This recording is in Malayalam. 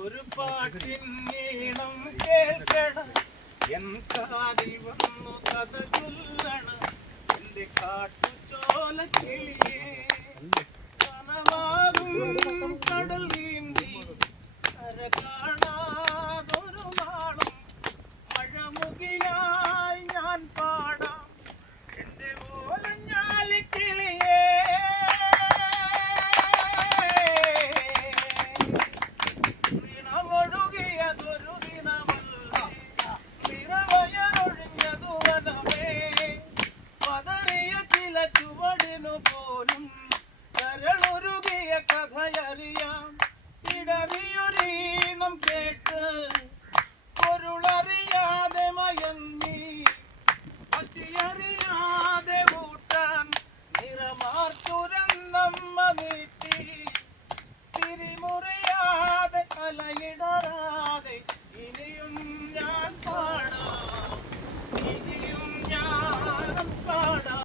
ഒരു പാട്ടിൻ നീളം കേൾക്കണം. എൻ കാതിൽ വന്നു കഥ ചൊല്ലണം. എന്റെ കാട്ടുചോല കിളിയേ കനവാകും കടൽ നീന്തി. കര കാണാതൊരു നാളും മഴ മുകിലായി ഞാൻ പാ കഥയറിയാം ഇടറിയൊരീണം കേട്ട് പൊരുളറിയാതെ മയങ്ങി. പച്ചിയറിയാതെ കൂട്ടാൻ നമ്മ നീട്ടി